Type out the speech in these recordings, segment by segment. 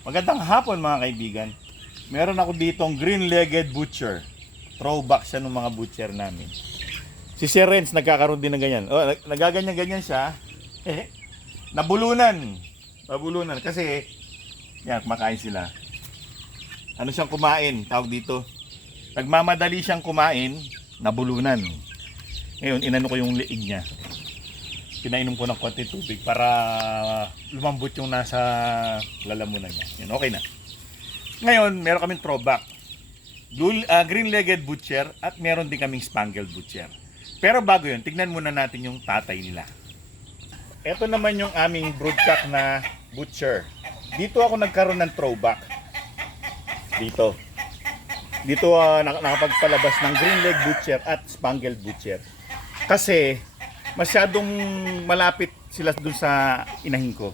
Magandang hapon mga kaibigan. Meron ako ditong green-legged butcher. Throwback siya ng mga butcher namin. Si Sir Renz nagkakaroon din ng ganyan. Oh, nagaganyan-ganyan siya. Nabulunan. Nabulunan kasi yan, kumakain sila. Ano siyang kumain? Tawag dito. Nagmamadali siyang kumain, nabulunan. Ngayon, inano ko yung liig niya. Pinainom ko ng konti tubig para lumambot yung nasa lalamunan niya. Yan, okay na. Ngayon, meron kaming throwback. Green-legged butcher at meron din kaming spangled butcher. Pero bago yun, tignan muna natin yung tatay nila. Ito naman yung aming broodcock na butcher. Dito ako nagkaroon ng throwback. Dito nakapagpalabas ng green-leg butcher at spangled butcher. Kasi masyadong malapit sila dun sa inahin ko.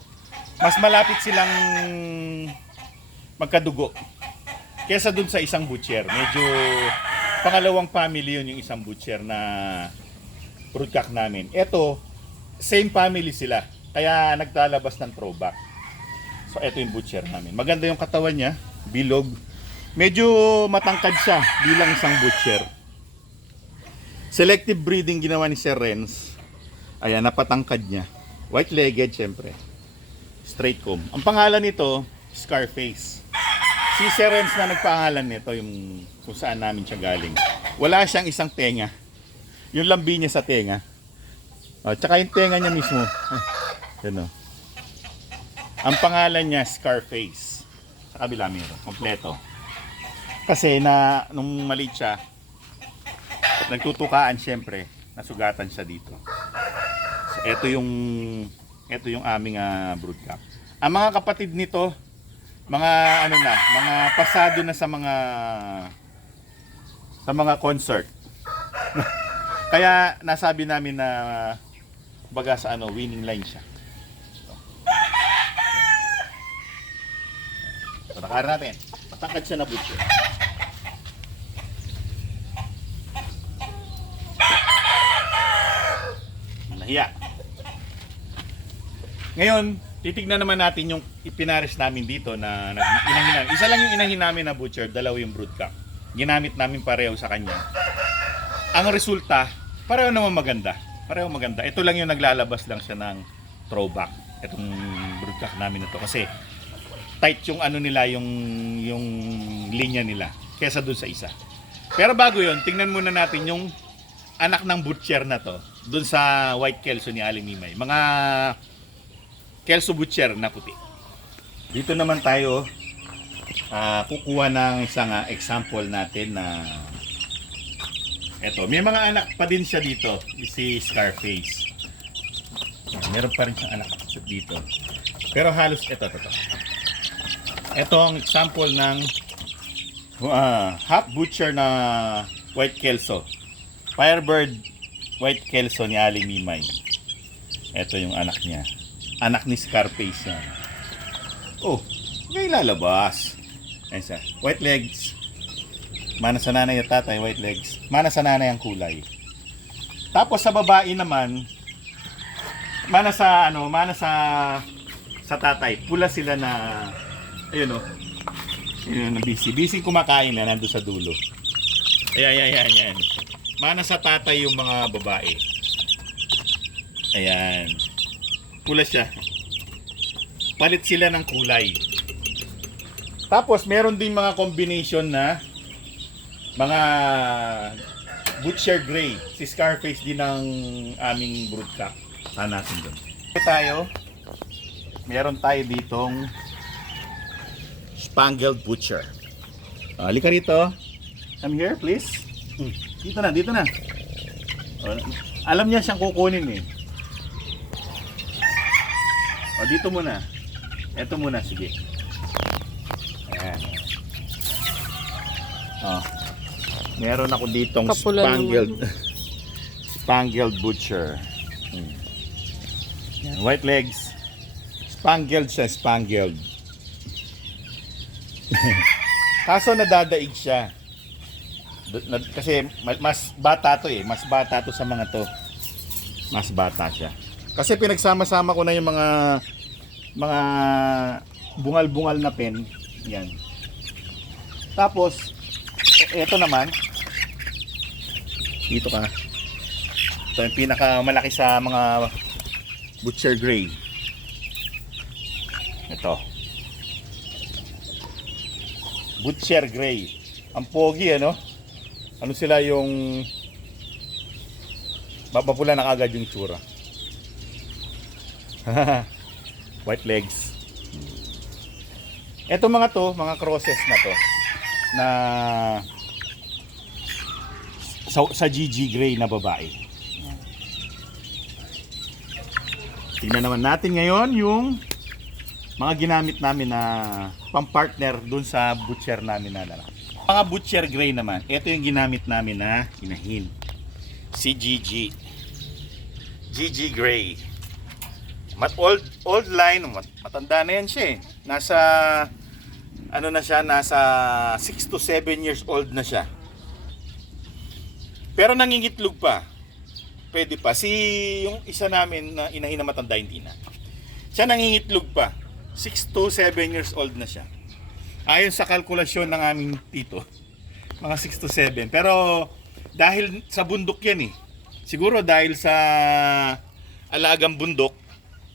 Mas malapit silang magkadugo kesa dun sa isang butcher. Medyo pangalawang family yun yung isang butcher na broodcock namin. Ito, same family sila. Kaya naglalabas ng throwback. So, ito yung butcher namin. Maganda yung katawan niya. Bilog. Medyo matangkad siya bilang isang butcher. Selective breeding ginawa ni Sir Renz. Ayan, napatangkad niya. White-legged, syempre. Straight comb. Ang pangalan nito, Scarface. Si Sir Renz na nagpangalan nito, yung kung saan namin siya galing. Wala siyang isang tenga. Yung lambi niya sa tenga. Tsaka yung tenga niya mismo. Yan o. Ang pangalan niya, Scarface. Sa kabila meron, kompleto. Kasi nung maliit siya, nagtutukaan syempre, nasugatan siya dito. So, ito yung aming broodcock. Ang mga kapatid nito, mga mga pasado na sa mga concert. Kaya nasabi namin na baga sa winning line siya. So, nakarin natin. Matangkad siya na butcher. Nahiya. Ngayon, titignan naman natin yung ipinares namin dito na inahin. Isa lang yung inahin namin na butcher, dalawa yung broodcock. Ginamit namin pareho sa kanya. Ang resulta, pareho naman maganda. Pareho maganda. Ito lang yung naglalabas lang siya ng throwback. Itong broodcock namin na to kasi tight yung nila, yung linya nila kesa dun sa isa. Pero bago yun, tingnan muna natin yung anak ng butcher na to dun sa white kelso ni Aling Mimay. Mga kelso butcher na puti. Dito naman tayo kukuha ng isang example natin na eto. May mga anak pa din siya dito, si Scarface. Meron pa rin siyang anak dito. Pero halos ito. Ito ang example ng half butcher na white kelso. Firebird white kelso ni Aling Mimay. Ito yung anak niya. Anak ni Scarface yan. Oh, may lalabas. Ayan siya. White legs. Mana sa nanay at tatay, white legs. Mana sa nanay ang kulay. Tapos sa babae naman, mana sa tatay, pula sila na ayun na busy kumakain na nando sa dulo. Ayan. Mana sa tatay yung mga babae. Ayan. Pula siya. Palit sila ng kulay. Tapos meron din mga combination na mga butcher gray. Si Scarface din ng aming broodcock. Saan natin doon. Meron tayo ditong spangled butcher. Halika rito. Come here, please. Dito na. Alam niya siyang kukunin eh. Dito muna. Ito muna, sige. Ayan. Meron ako ditong spangled butcher. Yan, white legs. Spangled siya, spangled. Kaso nadadaig siya. Kasi mas bata to eh. Mas bata to sa mga to. Mas bata siya. Kasi pinagsama-sama ko na yung mga bungal-bungal na pen. Yan. Tapos, ito naman, dito ka. Ito yung pinakamalaki sa mga Butcher Grey. Ito. Butcher Grey. Ang pogi, ano? Ano sila yung mapapula na agad yung tsura. White legs. Ito mga to, mga crosses na to na sa GG Grey na babae. Tingnan naman natin ngayon yung mga ginamit namin na pang-partner dun sa butcher namin na lalaki. Mga Butcher Grey naman, ito yung ginamit namin na inahin. Si GG. GG Grey. Old line, matanda na yan siya eh. Nasa, ano na siya, nasa 6 to 7 years old na siya. Pero nangingitlog pa. Pwede pa. Yung isa namin na inahin na matanda, hindi na. Siya nangingitlog pa. 6 to 7 years old na siya. Ayon sa kalkulasyon ng aming tito. Mga 6 to 7. Pero dahil sa bundok yan eh. Siguro dahil sa alagang bundok,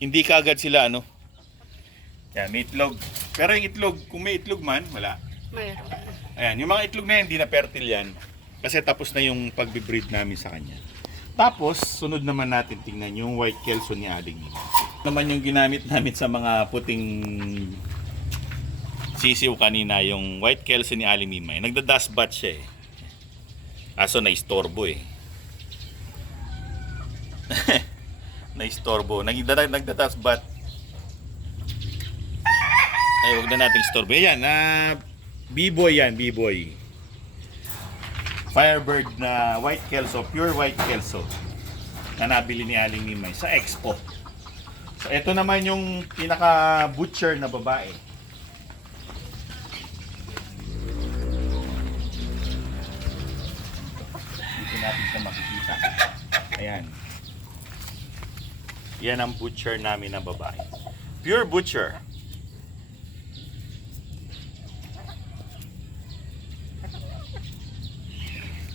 hindi kaagad sila ano. Yan, may itlog. Pero yung itlog, kung may itlog man, wala. Mayroon. Ayan, yung mga itlog na yan, hindi na fertile yan. Kasi tapos na yung pagbe-breed namin sa kanya. Tapos, sunod naman natin tingnan yung white kelso ni Aling Mima. Naman yung ginamit namin sa mga puting sisiw kanina, yung white kelso ni Aling Mima. Nagda-dust bat siya eh. Aso na-istorbo eh. Na-istorbo. Nagda-dust bat. Ay, wag na nating istorbo. Yan, B-boy yan, B-boy. Firebird na white kelso, pure white kelso na nabili ni Aling Mimay sa Expo. So ito naman yung pinaka butcher na babae. Dito natin siya makikita. Ayan. Yan ang butcher namin na babae. Pure butcher.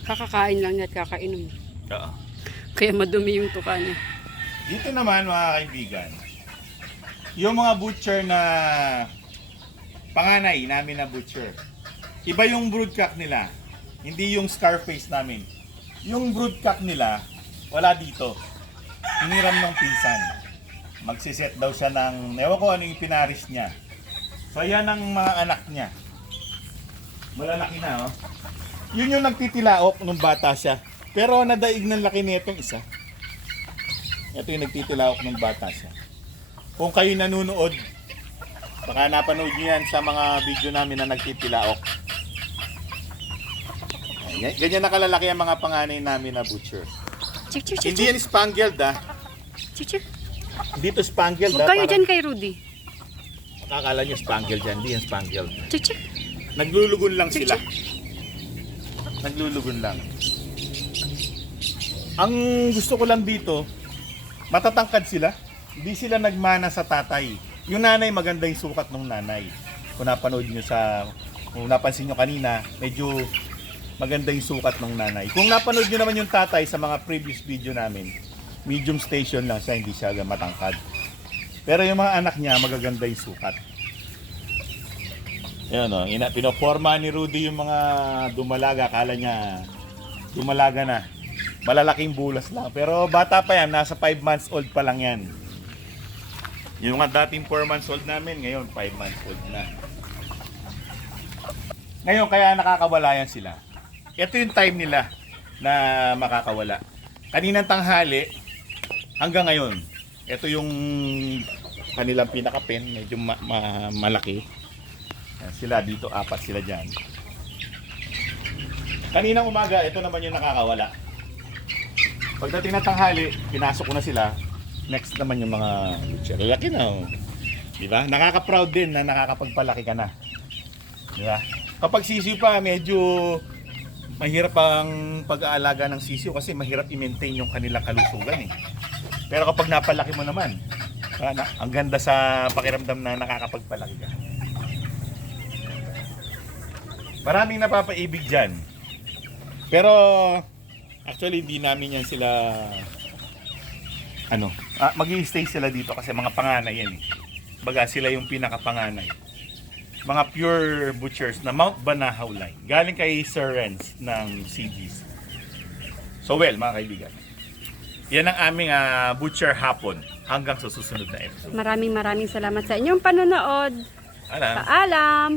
Kakakain lang niya at kakainom. Oo. Kaya madumi yung tuka niya. Dito naman mga kaibigan, yung mga butcher na panganay namin na butcher, iba yung broodcock nila, hindi yung Scarface namin. Yung broodcock nila, wala dito. Hiniram ng pinsan. Magsiset daw siya ng, ewan ko ano yung pinaris niya. So yan ang mga anak niya. Malalaki na oh. Yun yung nagtitilaok nung bata siya. Pero nadaig ng laki nitong isa. Ito yung nagtitilaok nung bata siya. Kung kayo nanonood, baka napanood nyo yan sa mga video namin na nagtitilaok. Ganyan nakalalaki ang mga panganay namin na butcher. Chik, chik, chik, Hindi yan spangled ah. chik, chik. Dito spangled Huwag ah. kayo dyan kay Rudy. Akala nyo spangled yan. Hindi yan spangled. Chik, chik. Naglulugon lang Chik, sila. chik. Naglulugon lang. Ang gusto ko lang dito, matatangkad sila. Hindi sila nagmana sa tatay. Yung nanay, maganda yung sukat ng nanay. Kung napanood nyo kung napansin nyo kanina, medyo maganda yung sukat ng nanay. Kung napanood nyo naman yung tatay sa mga previous video namin, medium station lang siya, hindi siya matangkad. Pero yung mga anak niya, magaganda yung sukat. Yan o, pinoforma ni Rudy yung mga dumalaga. Akala niya dumalaga na. Malalaking bulas lang. Pero bata pa yan, nasa 5 months old pa lang yan. Yung nga dating 4 months old namin, ngayon 5 months old na. Ngayon kaya nakakawala yan sila. Ito yung time nila na makakawala. Kaninang tanghali hanggang ngayon. Ito yung kanilang pinaka-pen, medyo malaki. Yan sila dito, 4 sila dyan. Kaninang umaga, ito naman yung nakakawala. Pagdating na tanghali, pinasok ko na sila. Next naman yung mga butcher. Laki na oh. Diba? Nakaka-proud din na nakakapagpalaki ka na. Diba? Kapag sisiw pa, medyo mahirap ang pag-aalaga ng sisiw kasi mahirap i-maintain yung kanilang kalusugan eh. Pero kapag napalaki mo naman, Ang ganda sa pakiramdam na nakakapagpalaki ka. Maraming napapaibig dyan. Pero, actually, hindi namin yan sila, mag-i-stay sila dito kasi mga panganay yan eh. Baga, sila yung pinakapanganay. Mga pure butchers na Mount Banahaw line. Galing kay Sir Renz ng CGs. So well, mga kaibigan. Yan ang aming butcher hapon hanggang sa susunod na episode. Maraming salamat sa inyong panonood. Alam. Paalam!